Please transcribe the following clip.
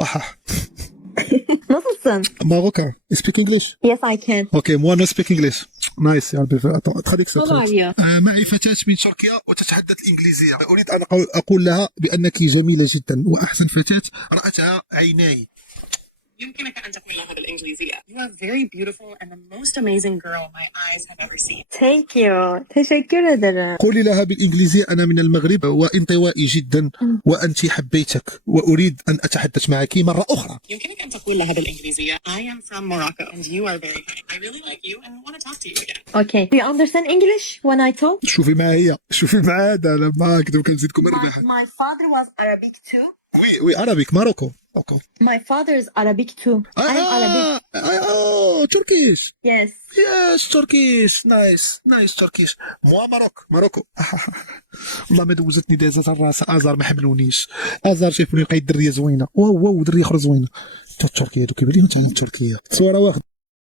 صحح. Nasılsın? Marocain. Speak English. Yes, I can. اوكي moi no speak English. نايس يا ربي. تخليك How are you? معي فتاة من تركيا وتتحدث الإنجليزية. أريد أن أقول لها بأنك جميلة جدا وأحسن فتاة رأتها عيناي. يمكنك أن تقول لها بالإنجليزية. You are very beautiful and the most amazing girl my eyes have ever seen. Thank you. teşekkür ederim. قولي لها بالإنجليزية أنا من المغرب وانطوائي جدا وأنت حبيتك وأريد أن أتحدث معك مرة أخرى. يمكنك أن تقول لها بالإنجليزية I am from Morocco and you are very kind. I really like you and want to talk to you again. Okay. Do you understand English when I talk? شوفي معايا، شوفي معايا أنا معاك دوك كنزيدكم الرباح. My father was Arabic too. وي وي عربيك ماروكو. اوكي. My father is Arabic too. I'm Arabic. تركيش. Yes. يس تركيش. نايس تركيش. موا ماروكو. والله ما دوزتني دازت الراس. ازار ما حملونيش. ازار شافوني لقيت دريه زوينه. واو دريه اخرى زوينه. تركيا دوك يبان لي انت تركيا. صوره واحد.